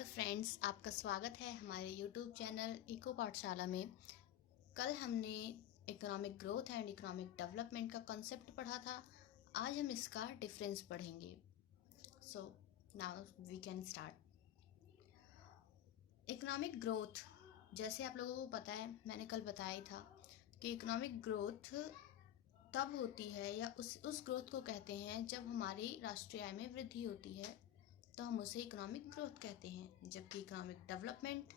Hello friends, आपका स्वागत है हमारे यूट्यूब चैनल इको पाठशाला में। कल हमने economic growth and economic development का कॉन्सेप्ट पढ़ा था। आज हम इसका डिफरेंस पढ़ेंगे। So now we can start. Economic growth, जैसे आप लोगों को पता है, मैंने कल बताया ही था कि इकोनॉमिक ग्रोथ तब होती है या उस ग्रोथ को कहते हैं जब हमारी राष्ट्रीय आय में वृद्धि होती है, तो हम उसे इकोनॉमिक ग्रोथ कहते हैं। जबकि इकोनॉमिक डेवलपमेंट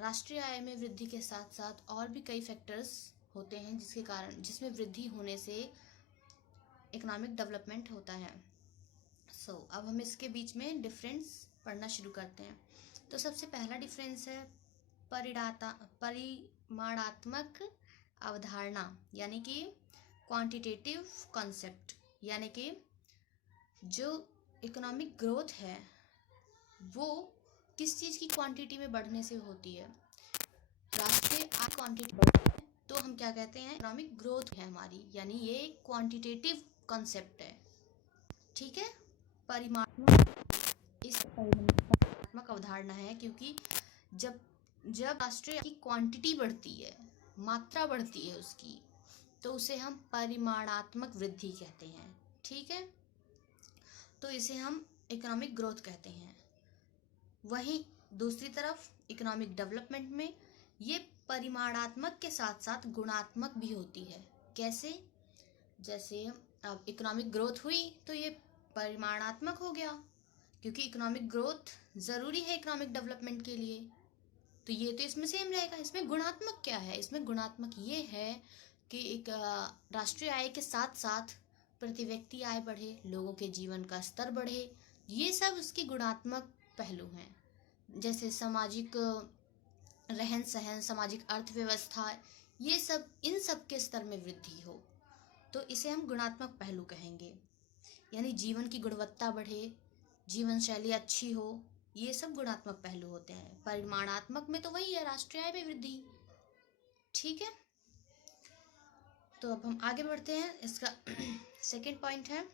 राष्ट्रीय आय में वृद्धि के साथ साथ और भी कई फैक्टर्स होते हैं जिसमें वृद्धि होने से इकोनॉमिक डेवलपमेंट होता है। अब हम इसके बीच में डिफरेंस पढ़ना शुरू करते हैं। तो सबसे पहला डिफरेंस है परिमाणात्मक अवधारणा, यानी कि क्वांटिटेटिव कॉन्सेप्ट। यानी कि जो इकोनॉमिक ग्रोथ है वो किस चीज़ की क्वांटिटी में बढ़ने से होती है। राष्ट्रीय आय क्वांटिटी बढ़ती है तो हम क्या कहते हैं, इकोनॉमिक ग्रोथ है हमारी, यानी ये क्वांटिटेटिव कॉन्सेप्ट है। ठीक है, परिमाणात्मक अवधारणा है, क्योंकि जब जब राष्ट्रीय की क्वांटिटी बढ़ती है, मात्रा बढ़ती है उसकी, तो उसे हम परिमाणात्मक वृद्धि कहते हैं। ठीक है, तो इसे हम इकोनॉमिक ग्रोथ कहते हैं। वहीं दूसरी तरफ इकोनॉमिक डेवलपमेंट में ये परिमाणात्मक के साथ साथ गुणात्मक भी होती है। कैसे? जैसे अब इकोनॉमिक ग्रोथ हुई तो ये परिमाणात्मक हो गया, क्योंकि इकोनॉमिक ग्रोथ ज़रूरी है इकोनॉमिक डेवलपमेंट के लिए, तो ये तो इसमें सेम रहेगा। इसमें गुणात्मक क्या है? इसमें गुणात्मक ये है कि एक राष्ट्रीय आय के साथ साथ प्रति व्यक्ति आय बढ़े, लोगों के जीवन का स्तर बढ़े, ये सब उसकी गुणात्मक पहलू हैं। जैसे सामाजिक रहन सहन, सामाजिक अर्थव्यवस्था, ये सब, इन सब के स्तर में वृद्धि हो, तो इसे हम गुणात्मक पहलू कहेंगे। यानी जीवन की गुणवत्ता बढ़े, जीवन शैली अच्छी हो, ये सब गुणात्मक पहलू होते हैं। परिमाणात्मक में तो वही है, राष्ट्रीय आय में वृद्धि। ठीक है, तो अब हम आगे बढ़ते हैं। इसका सेकंड पॉइंट है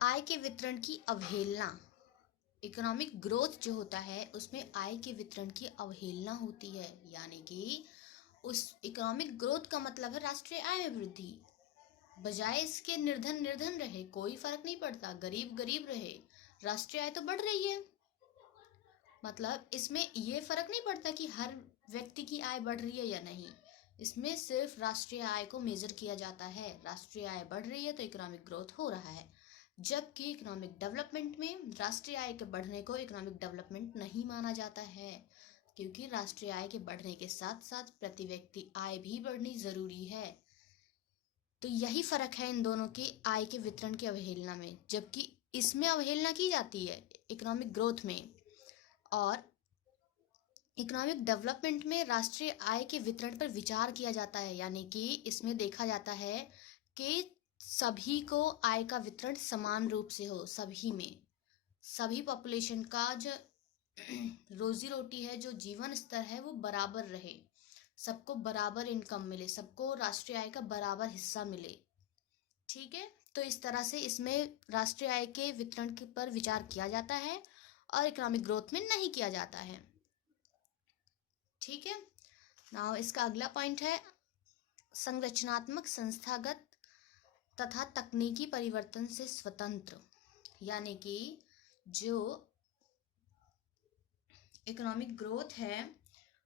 आय के वितरण की अवहेलना। इकोनॉमिक ग्रोथ जो होता है उसमें आय के वितरण की अवहेलना होती है, यानी कि उस इकोनॉमिक ग्रोथ का मतलब है राष्ट्रीय आय में वृद्धि, बजाय इसके निर्धन रहे, कोई फर्क नहीं पड़ता, गरीब गरीब रहे, राष्ट्रीय आय तो बढ़ रही है। मतलब इसमें ये फर्क नहीं पड़ता कि हर व्यक्ति की आय बढ़ रही है या नहीं, इसमें सिर्फ राष्ट्रीय आय को मेजर किया जाता है। राष्ट्रीय आय बढ़ रही है तो इकोनॉमिक ग्रोथ हो रहा है। जबकि इकोनॉमिक डेवलपमेंट में राष्ट्रीय आय के बढ़ने को इकोनॉमिक डेवलपमेंट नहीं माना जाता है, क्योंकि राष्ट्रीय आय के बढ़ने के साथ साथ प्रति व्यक्ति आय भी बढ़नी जरूरी है। तो यही फर्क है इन दोनों की आय के वितरण की अवहेलना में। जबकि इसमें अवहेलना की जाती है इकोनॉमिक ग्रोथ में, और इकोनॉमिक डेवलपमेंट में राष्ट्रीय आय के वितरण पर विचार किया जाता है। यानी कि इसमें देखा जाता है कि सभी को आय का वितरण समान रूप से हो, सभी में, सभी पॉपुलेशन का जो रोजी रोटी है, जो जीवन स्तर है, वो बराबर रहे, सबको बराबर इनकम मिले, सबको राष्ट्रीय आय का बराबर हिस्सा मिले। ठीक है, तो इस तरह से इसमें राष्ट्रीय आय के वितरण पर विचार किया जाता है और इकोनॉमिक ग्रोथ में नहीं किया जाता है। ठीक है, नाउ इसका अगला पॉइंट है संरचनात्मक, संस्थागत तथा तकनीकी परिवर्तन से स्वतंत्र। यानी कि जो इकोनॉमिक ग्रोथ है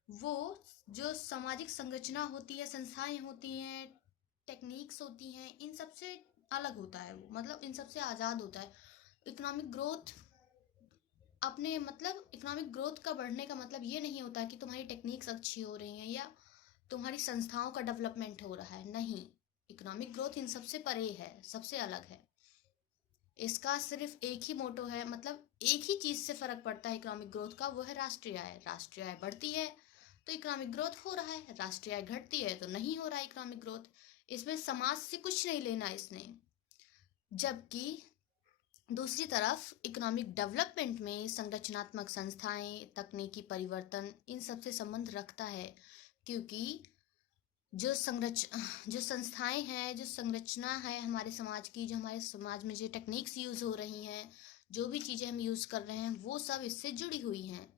वो जो सामाजिक संरचना होती है, संस्थाएं होती हैं, टेक्निक्स होती हैं, इन सब से अलग होता है वो, मतलब इन सब से आज़ाद होता है। इकोनॉमिक ग्रोथ अपने मतलब इकोनॉमिक ग्रोथ का बढ़ने का मतलब ये नहीं होता कि तुम्हारी टेक्निक्स अच्छी हो रही हैं या तुम्हारी संस्थाओं का डेवलपमेंट हो रहा है। नहीं, इकोनॉमिक ग्रोथ इन सबसे परे है, सबसे अलग है। इसका सिर्फ एक ही मोटो है, मतलब एक ही चीज़ से फर्क पड़ता है इकोनॉमिक ग्रोथ का, वो है राष्ट्रीय आय। राष्ट्रीय आय बढ़ती है तो इकोनॉमिक ग्रोथ हो रहा है, राष्ट्रीय आय घटती है तो नहीं हो रहा है इकोनॉमिक ग्रोथ। इसमें समाज से कुछ नहीं लेना इसने। जबकि दूसरी तरफ इकोनॉमिक डेवलपमेंट में संरचनात्मक संस्थाएं, तकनीकी परिवर्तन, इन सब से संबंध रखता है, क्योंकि जो संस्थाएं हैं, जो संरचना है हमारे समाज की, जो हमारे समाज में जो टेक्निक्स यूज़ हो रही हैं, जो भी चीज़ें हम यूज़ कर रहे हैं वो सब इससे जुड़ी हुई हैं।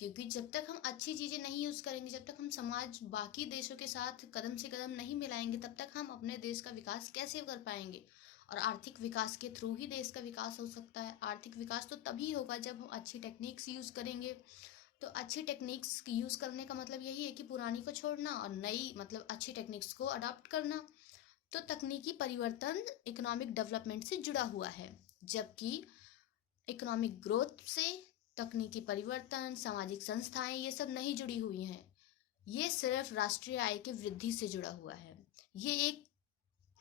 क्योंकि जब तक हम अच्छी चीज़ें नहीं यूज़ करेंगे, जब तक हम समाज बाकी देशों के साथ कदम से कदम नहीं मिलाएंगे, तब तक हम अपने देश का विकास कैसे कर पाएंगे। और आर्थिक विकास के थ्रू ही देश का विकास हो सकता है। आर्थिक विकास तो तभी होगा जब हम अच्छी टेक्निक्स यूज़ करेंगे। तो अच्छी टेक्निक्स यूज़ करने का मतलब यही है कि पुरानी को छोड़ना और नई मतलब अच्छी टेक्निक्स को अडॉप्ट करना। तो तकनीकी परिवर्तन इकोनॉमिक डेवलपमेंट से जुड़ा हुआ है, जबकि इकोनॉमिक ग्रोथ से तकनीकी परिवर्तन, सामाजिक संस्थाएं ये सब नहीं जुड़ी हुई हैं। ये सिर्फ राष्ट्रीय आय की वृद्धि से जुड़ा हुआ है। ये एक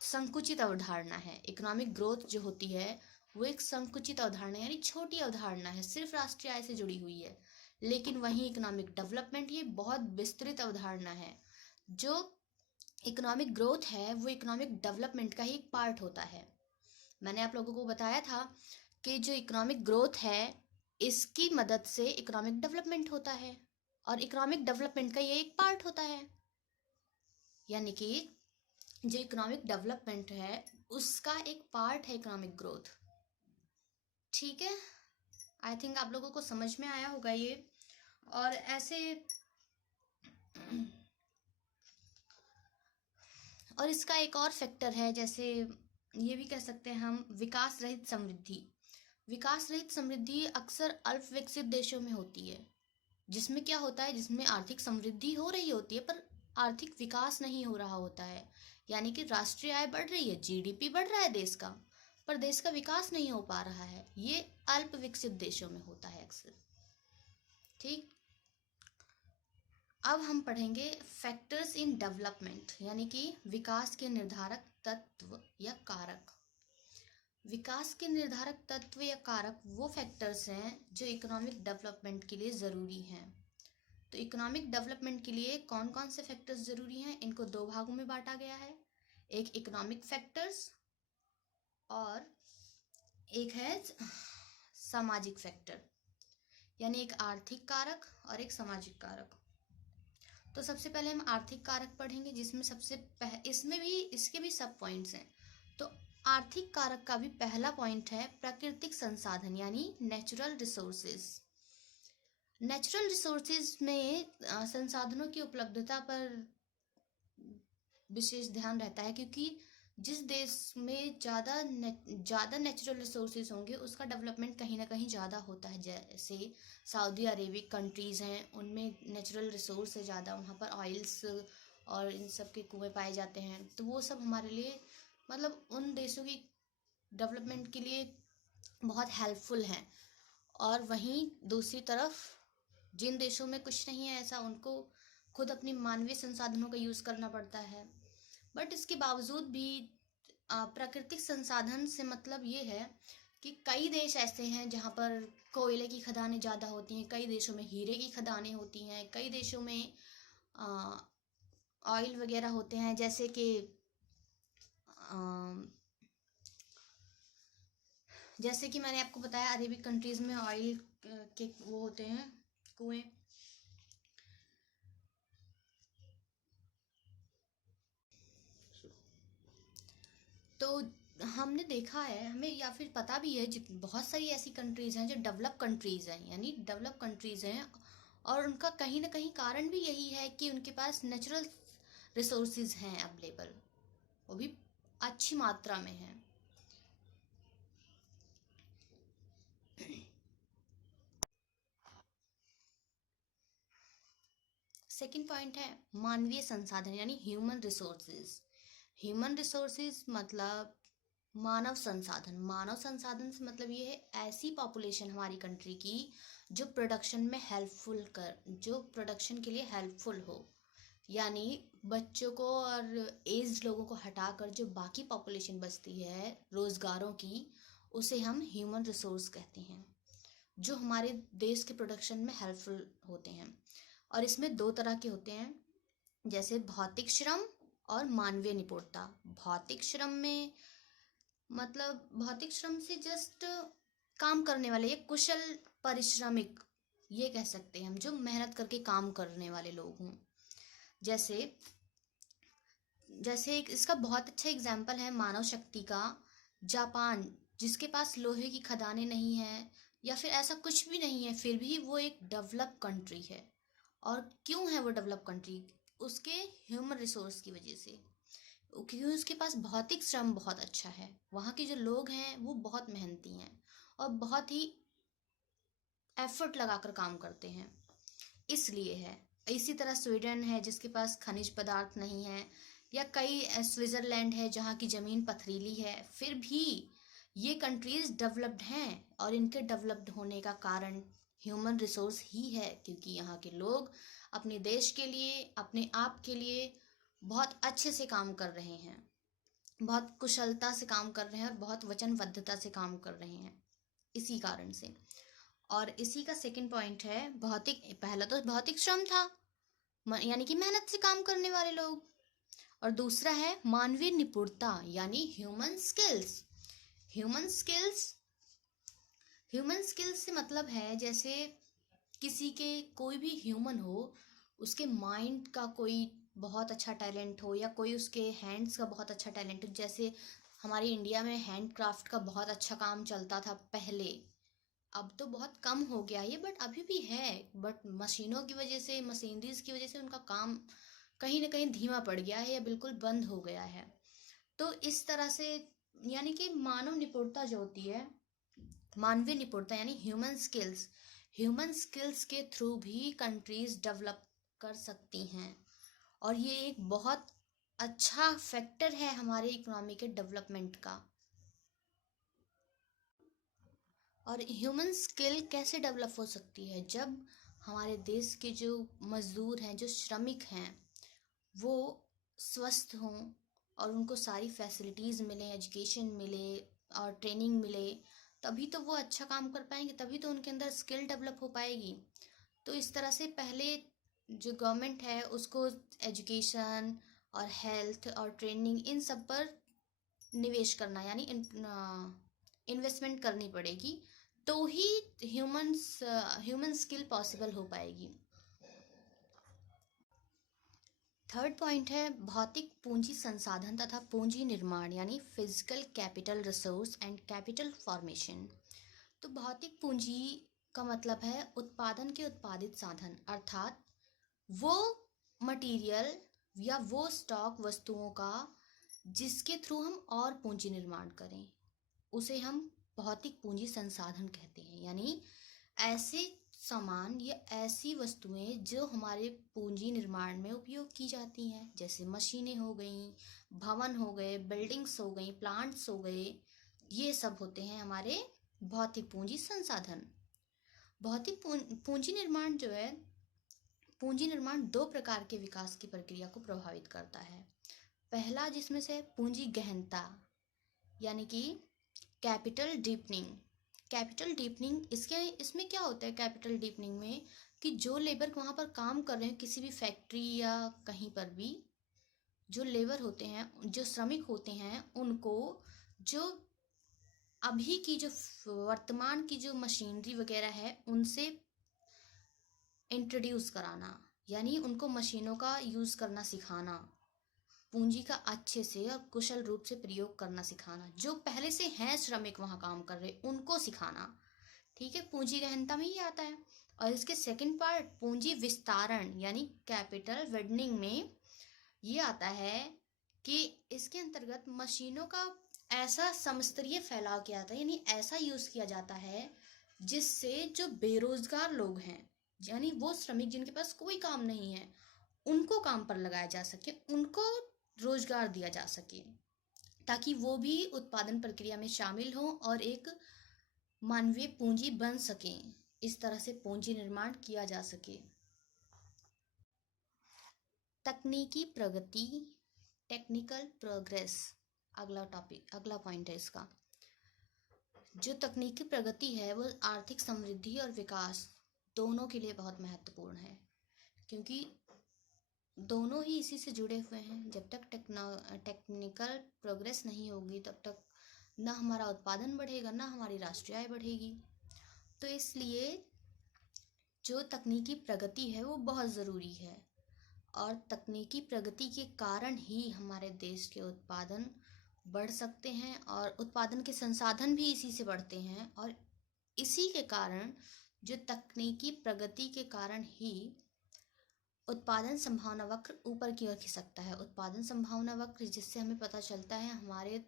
संकुचित अवधारणा है। इकोनॉमिक ग्रोथ जो होती है वो एक संकुचित अवधारणा यानी छोटी अवधारणा है, सिर्फ राष्ट्रीय आय से जुड़ी हुई है। लेकिन वहीं इकोनॉमिक डेवलपमेंट ये बहुत विस्तृत अवधारणा है। जो इकोनॉमिक ग्रोथ है वो इकोनॉमिक डेवलपमेंट का ही एक पार्ट होता है। मैंने आप लोगों को बताया था कि जो इकोनॉमिक ग्रोथ है इसकी मदद से इकोनॉमिक डेवलपमेंट होता है और इकोनॉमिक डेवलपमेंट का ये एक पार्ट होता है। यानी कि जो इकोनॉमिक डेवलपमेंट है उसका एक पार्ट है इकोनॉमिक ग्रोथ। ठीक है, आई थिंक आप लोगों को समझ में आया होगा ये। और ऐसे और इसका एक और फैक्टर है, जैसे ये भी कह सकते हैं हम विकास रहित समृद्धि। विकास रहित समृद्धि अक्सर अल्प विकसित देशों में होती है, जिसमें क्या होता है, जिसमें आर्थिक समृद्धि हो रही होती है पर आर्थिक विकास नहीं हो रहा होता है। यानी कि राष्ट्रीय आय बढ़ रही है, जीडीपी बढ़ रहा है देश का, पर देश का विकास नहीं हो पा रहा है। ये अल्प विकसित देशों में होता है अक्सर। ठीक, अब हम पढ़ेंगे फैक्टर्स इन डेवलपमेंट, यानी कि विकास के निर्धारक तत्व या कारक। विकास के निर्धारक तत्व या कारक वो फैक्टर्स हैं जो इकोनॉमिक डेवलपमेंट के लिए ज़रूरी हैं। तो इकोनॉमिक डेवलपमेंट के लिए कौन कौन से फैक्टर्स ज़रूरी हैं, इनको दो भागों में बांटा गया है। एक इकोनॉमिक फैक्टर्स और एक है सामाजिक फैक्टर, यानी एक आर्थिक कारक और एक सामाजिक कारक। तो सबसे पहले हम आर्थिक कारक पढ़ेंगे, जिसमें इसमें भी इसके भी सब पॉइंट्स हैं। तो आर्थिक कारक का भी पहला पॉइंट है प्राकृतिक संसाधन यानी नेचुरल रिसोर्सेज। नेचुरल रिसोर्सेज में संसाधनों की उपलब्धता पर विशेष ध्यान रहता है, क्योंकि जिस देश में ज़्यादा नेचुरल रिसोर्सेज होंगे उसका डेवलपमेंट कहीं ना कहीं ज़्यादा होता है। जैसे सऊदी अरेबिक कंट्रीज़ हैं, उनमें नेचुरल रिसोर्स है ज़्यादा, वहाँ पर ऑयल्स और इन सब के कुएँ पाए जाते हैं। तो वो सब हमारे लिए मतलब उन देशों की डेवलपमेंट के लिए बहुत हेल्पफुल हैं। और वहीं दूसरी तरफ जिन देशों में कुछ नहीं है ऐसा, उनको खुद अपनी मानवीय संसाधनों का यूज़ करना पड़ता है। बट इसके बावजूद भी प्राकृतिक संसाधन से मतलब ये है कि कई देश ऐसे हैं जहाँ पर कोयले की खदानें ज़्यादा होती हैं, कई देशों में हीरे की खदानें होती हैं, कई देशों में ऑयल वगैरह होते हैं। जैसे कि मैंने आपको बताया अरेबिक कंट्रीज़ में ऑयल के वो होते हैं कुएं। तो हमने देखा है, हमें या फिर पता भी है बहुत सारी ऐसी कंट्रीज़ हैं जो डेवलप कंट्रीज़ हैं, यानी डेवलप कंट्रीज़ हैं, और उनका कहीं ना कहीं कारण भी यही है कि उनके पास नेचुरल रिसोर्सेज हैं अवेलेबल, वो भी अच्छी मात्रा में हैं। सेकंड पॉइंट है मानवीय संसाधन यानी ह्यूमन रिसोर्सेज। ह्यूमन रिसोर्सेज मतलब मानव संसाधन। मानव संसाधन से मतलब ये है ऐसी पॉपुलेशन हमारी कंट्री की जो प्रोडक्शन के लिए हेल्पफुल हो। यानी बच्चों को और एज्ड लोगों को हटाकर जो बाकी पॉपुलेशन बचती है रोजगारों की, उसे हम ह्यूमन रिसोर्स कहते हैं, जो हमारे देश के प्रोडक्शन में हेल्पफुल होते हैं। और इसमें दो तरह के होते हैं, जैसे भौतिक श्रम और मानवीय निपुणता। भौतिक श्रम में मतलब भौतिक श्रम से जस्ट काम करने वाले, ये कुशल परिश्रमिक ये कह सकते हैं हम, जो मेहनत करके काम करने वाले लोग हों। जैसे एक इसका बहुत अच्छा एग्जाम्पल है मानव शक्ति का, जापान जिसके पास लोहे की खदानें नहीं हैं या फिर ऐसा कुछ भी नहीं है, फिर भी वो एक डेवलप कंट्री है। और क्यों है वो डेवलप कंट्री? उसके ह्यूमन रिसोर्स की वजह से, क्योंकि उसके पास भौतिक श्रम बहुत अच्छा है। वहाँ के जो लोग हैं वो बहुत मेहनती हैं और बहुत ही एफर्ट लगाकर काम करते हैं, इसलिए है। इसी तरह स्वीडन है जिसके पास खनिज पदार्थ नहीं है, या कई स्विट्जरलैंड है जहाँ की ज़मीन पथरीली है, फिर भी ये कंट्रीज डेवलप्ड हैं। और इनके डेवलप्ड होने का कारण ह्यूमन रिसोर्स ही है, क्योंकि यहाँ के लोग अपने देश के लिए, अपने आप के लिए बहुत अच्छे से काम कर रहे हैं, बहुत कुशलता से काम कर रहे हैं और बहुत वचनबद्धता से काम कर रहे हैं, इसी कारण से। और इसी का सेकंड पॉइंट है भौतिक। पहला तो भौतिक श्रम था, यानी कि मेहनत से काम करने वाले लोग। और दूसरा है मानवीय निपुणता, यानी human skills. Human skills human skills से मतलब है जैसे किसी के, कोई भी ह्यूमन हो, उसके माइंड का कोई बहुत अच्छा टैलेंट हो, या कोई उसके हैंड्स का बहुत अच्छा टैलेंट हो। जैसे हमारे इंडिया में हैंड क्राफ्ट का बहुत अच्छा काम चलता था पहले, अब तो बहुत कम हो गया ये, बट अभी भी है। बट मशीनों की वजह से, मशीनरीज की वजह से उनका काम कहीं ना कहीं धीमा पड़ गया है या बिल्कुल बंद हो गया है। तो इस तरह से, यानी कि मानव निपुणता जो होती है, मानवीय निपुणता यानी ह्यूमन स्किल्स के थ्रू भी कंट्रीज डेवलप कर सकती हैं। और ये एक बहुत अच्छा फैक्टर है हमारे इकोनॉमी के डेवलपमेंट का। और ह्यूमन स्किल कैसे डेवलप हो सकती है? जब हमारे देश के जो मजदूर हैं, जो श्रमिक हैं, वो स्वस्थ हों और उनको सारी फैसिलिटीज़ मिलें, एजुकेशन मिले और ट्रेनिंग मिले, तभी तो वो अच्छा काम कर पाएंगे, तभी तो उनके अंदर स्किल डेवलप हो पाएगी। तो इस तरह से पहले जो गवर्नमेंट है उसको एजुकेशन और हेल्थ और ट्रेनिंग इन सब पर निवेश करना, यानी इन्वेस्टमेंट करनी पड़ेगी, तो ही ह्यूमन स्किल पॉसिबल हो पाएगी। थर्ड पॉइंट है भौतिक पूंजी संसाधन तथा पूंजी निर्माण, यानी physical capital resource and capital formation. तो भौतिक पूंजी का मतलब है उत्पादन के उत्पादित साधन, अर्थात वो मटेरियल या वो स्टॉक वस्तुओं का जिसके थ्रू हम और पूंजी निर्माण करें, उसे हम भौतिक पूंजी संसाधन कहते हैं। यानी ऐसे सामान या ऐसी वस्तुएं जो हमारे पूंजी निर्माण में उपयोग की जाती हैं, जैसे मशीनें हो गई, भवन हो गए, बिल्डिंग्स हो गई, प्लांट्स हो गए, ये सब होते हैं हमारे भौतिक पूंजी संसाधन। भौतिक पूंजी निर्माण जो है, पूंजी निर्माण दो प्रकार के विकास की प्रक्रिया को प्रभावित करता है। पहला जिसमें से पूंजी गहनता, यानी कि कैपिटल डीपनिंग। कैपिटल डीपनिंग इसमें क्या होता है? कैपिटल डीपनिंग में कि जो लेबर वहाँ पर काम कर रहे हैं, किसी भी फैक्ट्री या कहीं पर भी जो लेबर होते हैं, जो श्रमिक होते हैं, उनको जो अभी की जो वर्तमान की जो मशीनरी वगैरह है उनसे इंट्रोड्यूस कराना, यानी उनको मशीनों का यूज़ करना सिखाना, पूंजी का अच्छे से और कुशल रूप से प्रयोग करना सिखाना। जो पहले से हैं श्रमिक वहाँ काम कर रहे, उनको सिखाना। ठीक है, पूंजी गहनता में ही आता है। और इसके सेकंड पार्ट पूंजी विस्तारण, यानी कैपिटल विडनिंग में ये आता है कि इसके अंतर्गत मशीनों का ऐसा समस्तरीय फैलाव किया जाता है, यानी ऐसा यूज़ किया जाता है जिससे जो बेरोजगार लोग हैं, यानी वो श्रमिक जिनके पास कोई काम नहीं है, उनको काम पर लगाया जा सके, उनको रोजगार दिया जा सके, ताकि वो भी उत्पादन प्रक्रिया में शामिल हों और एक मानवीय पूंजी बन सकें। इस तरह से पूंजी निर्माण किया जा सके। तकनीकी प्रगति, टेक्निकल प्रोग्रेस, अगला पॉइंट है इसका। जो तकनीकी प्रगति है वो आर्थिक समृद्धि और विकास दोनों के लिए बहुत महत्वपूर्ण है, क्योंकि दोनों ही इसी से जुड़े हुए हैं। जब तक टेक्निकल प्रोग्रेस नहीं होगी तब तक ना हमारा उत्पादन बढ़ेगा, ना हमारी राष्ट्रीय आय बढ़ेगी। तो इसलिए जो तकनीकी प्रगति है वो बहुत ज़रूरी है, और तकनीकी प्रगति के कारण ही हमारे देश के उत्पादन बढ़ सकते हैं और उत्पादन के संसाधन भी इसी से बढ़ते हैं। और इसी के कारण, जो तकनीकी प्रगति के कारण ही उत्पादन संभावना वक्र ऊपर की ओर खिसकता है। उत्पादन संभावना वक्र, जिससे हमें पता चलता है हमारे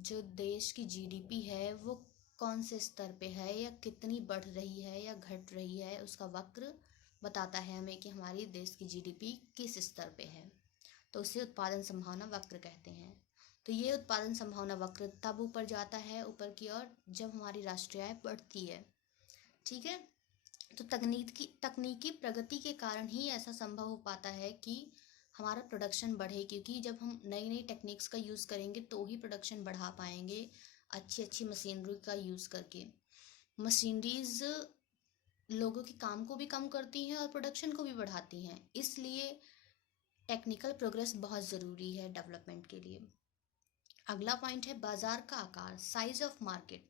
जो देश की जीडीपी है वो कौन से स्तर पे है, या कितनी बढ़ रही है या घट रही है, उसका वक्र बताता है हमें कि हमारी देश की जीडीपी किस स्तर पे है। तो उसे उत्पादन संभावना वक्र कहते हैं। तो ये उत्पादन संभावना वक्र तब ऊपर जाता है ऊपर की ओर जब हमारी राष्ट्रीय आय बढ़ती है। ठीक है। तो तकनीकी प्रगति के कारण ही ऐसा संभव हो पाता है कि हमारा प्रोडक्शन बढ़े, क्योंकि जब हम नई नई टेक्निक्स का यूज़ करेंगे तो ही प्रोडक्शन बढ़ा पाएंगे, अच्छी अच्छी मशीनरी का यूज़ करके। मशीनरीज लोगों के काम को भी कम करती हैं और प्रोडक्शन को भी बढ़ाती हैं, इसलिए टेक्निकल प्रोग्रेस बहुत ज़रूरी है डेवलपमेंट के लिए। अगला पॉइंट है बाजार का आकार, साइज ऑफ मार्केट।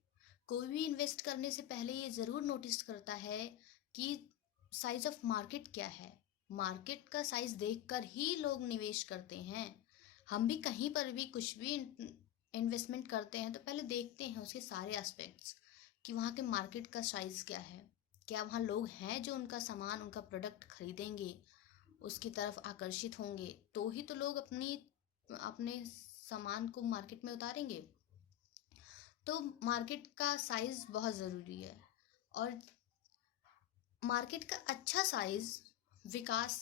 कोई भी इन्वेस्ट करने से पहले ये ज़रूर नोटिस करता है कि साइज ऑफ मार्केट क्या है। मार्केट का साइज देखकर ही लोग निवेश करते हैं। हम भी कहीं पर भी कुछ भी इन्वेस्टमेंट करते हैं तो पहले देखते हैं उसके सारे एस्पेक्ट्स, कि वहाँ के मार्केट का साइज क्या है, क्या वहाँ लोग हैं जो उनका सामान, उनका प्रोडक्ट खरीदेंगे, उसकी तरफ आकर्षित होंगे, तो ही तो लोग अपने सामान को मार्केट में उतारेंगे। तो मार्केट का साइज बहुत ज़रूरी है। और मार्केट का अच्छा साइज विकास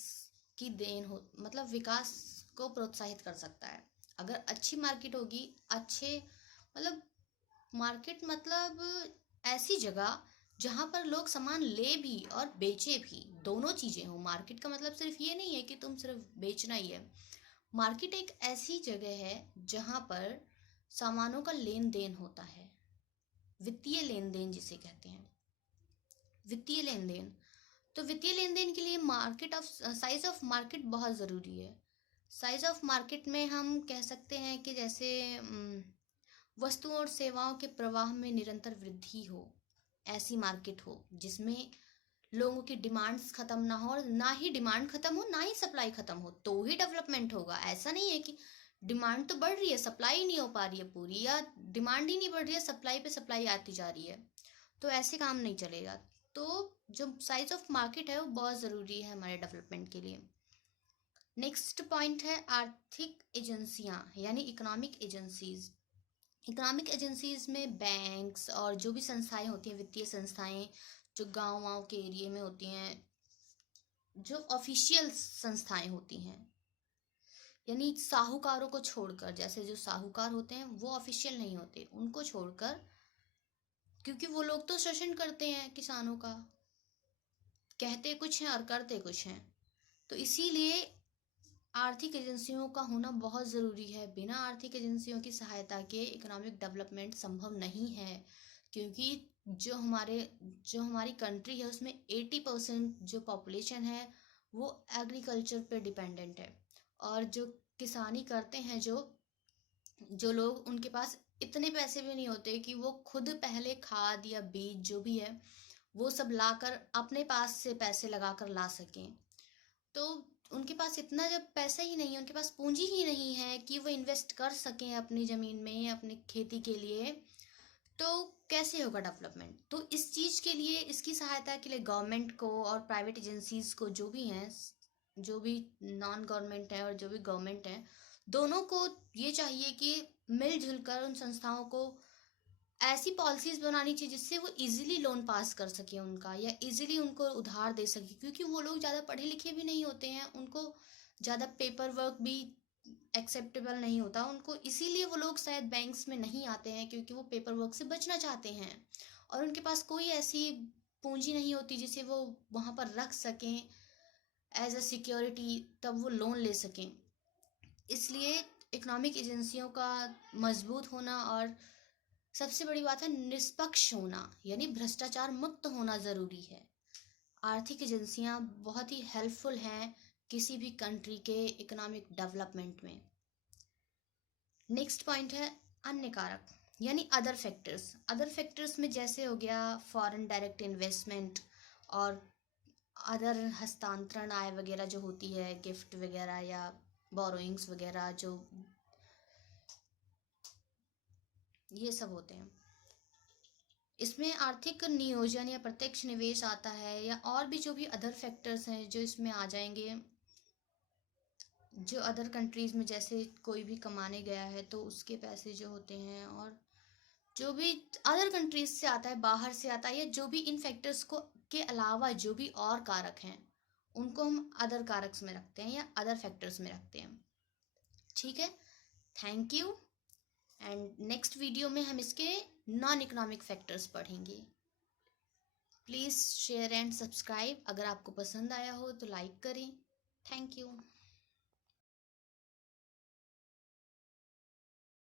की देन हो, मतलब विकास को प्रोत्साहित कर सकता है। अगर अच्छी मार्केट होगी, अच्छे मतलब मार्केट मतलब ऐसी जगह जहाँ पर लोग सामान ले भी और बेचे भी, दोनों चीज़ें हो। मार्केट का मतलब सिर्फ ये नहीं है कि तुम सिर्फ बेचना ही है। मार्केट एक ऐसी जगह है जहाँ पर सामानों का लेन देन होता है, वित्तीय लेन देन जिसे कहते हैं, वित्तीय लेन देन। तो वित्तीय लेन देन के लिए साइज ऑफ मार्केट बहुत ज़रूरी है। साइज ऑफ मार्केट में हम कह सकते हैं कि जैसे वस्तुओं और सेवाओं के प्रवाह में निरंतर वृद्धि हो, ऐसी मार्केट हो जिसमें लोगों की डिमांड्स खत्म ना हो, और ना ही डिमांड खत्म हो ना ही सप्लाई खत्म हो, तो ही डेवलपमेंट होगा। ऐसा नहीं है कि डिमांड तो बढ़ रही है, सप्लाई नहीं हो पा रही है पूरी, या डिमांड ही नहीं बढ़ रही है, सप्लाई पे सप्लाई आती जा रही है, तो ऐसे काम नहीं चलेगा। तो जो साइज ऑफ मार्केट है वो बहुत ज़रूरी है हमारे डेवलपमेंट के लिए। नेक्स्ट पॉइंट है आर्थिक एजेंसियां, यानी इकोनॉमिक एजेंसीज। इकोनॉमिक एजेंसीज में बैंक्स और जो भी संस्थाएं होती हैं, वित्तीय संस्थाएं जो गाँव के एरिया में होती हैं, जो ऑफिशियल संस्थाएं होती हैं, यानी साहूकारों को छोड़कर, जैसे जो साहूकार होते हैं वो ऑफिशियल नहीं होते, उनको छोड़कर, क्योंकि वो लोग तो शोषण करते हैं किसानों का, कहते कुछ हैं और करते कुछ हैं। तो इसीलिए आर्थिक एजेंसियों का होना बहुत ज़रूरी है। बिना आर्थिक एजेंसियों की सहायता के इकोनॉमिक डेवलपमेंट संभव नहीं है, क्योंकि जो हमारी कंट्री है उसमें 80% जो पॉपुलेशन है वो एग्रीकल्चर पे डिपेंडेंट है। और जो किसानी करते हैं जो लोग, उनके पास इतने पैसे भी नहीं होते कि वो खुद पहले खाद या बीज जो भी है वो सब लाकर अपने पास से पैसे लगाकर ला सकें। तो उनके पास इतना जब पैसा ही नहीं है, उनके पास पूंजी ही नहीं है कि वो इन्वेस्ट कर सकें अपनी ज़मीन में, अपनी खेती के लिए, तो कैसे होगा डेवलपमेंट। तो इस चीज़ के लिए, इसकी सहायता के लिए गवर्नमेंट को और प्राइवेट एजेंसीज को, जो भी हैं, जो भी नॉन गवर्नमेंट है और जो भी गवर्नमेंट है, दोनों को ये चाहिए कि मिलजुल कर उन संस्थाओं को ऐसी पॉलिसीज बनानी चाहिए जिससे वो इजीली लोन पास कर सके उनका, या इजीली उनको उधार दे सके, क्योंकि वो लोग ज़्यादा पढ़े लिखे भी नहीं होते हैं, उनको ज़्यादा पेपर वर्क भी एक्सेप्टेबल नहीं होता उनको, इसीलिए वो लोग शायद बैंक्स में नहीं आते हैं, क्योंकि वो पेपर वर्क से बचना चाहते हैं और उनके पास कोई ऐसी पूंजी नहीं होती जिसे वो वहाँ पर रख सकें एज अ सिक्योरिटी, तब वो लोन ले सकें। इसलिए इकोनॉमिक एजेंसियों का मजबूत होना, और सबसे बड़ी बात है निष्पक्ष होना, यानी भ्रष्टाचार मुक्त होना ज़रूरी है। आर्थिक एजेंसियां बहुत ही हेल्पफुल हैं किसी भी कंट्री के इकोनॉमिक डेवलपमेंट में। नेक्स्ट पॉइंट है अन्य कारक, यानी अदर फैक्टर्स। अदर फैक्टर्स में जैसे हो गया फॉरेन डायरेक्ट इन्वेस्टमेंट, और अदर हस्तांतरण आय वगैरह जो होती है, गिफ्ट वगैरह या बोरोइंग्स वगैरह, जो ये सब होते हैं। इसमें आर्थिक नियोजन या प्रत्यक्ष निवेश आता है, या और भी जो भी अदर फैक्टर्स हैं जो इसमें आ जाएंगे, जो अदर कंट्रीज में जैसे कोई भी कमाने गया है तो उसके पैसे जो होते हैं, और जो भी अदर कंट्रीज से आता है, बाहर से आता है, या जो भी इन फैक्टर्स को के अलावा जो भी और कारक हैं उनको हम अदर कारक्स में रखते हैं या अदर फैक्टर्स में रखते हैं। ठीक है, thank you. And next video में हम इसके नॉन इकोनॉमिक फैक्टर्स पढ़ेंगे। Please share and subscribe. अगर आपको पसंद आया हो तो लाइक करें। Thank you.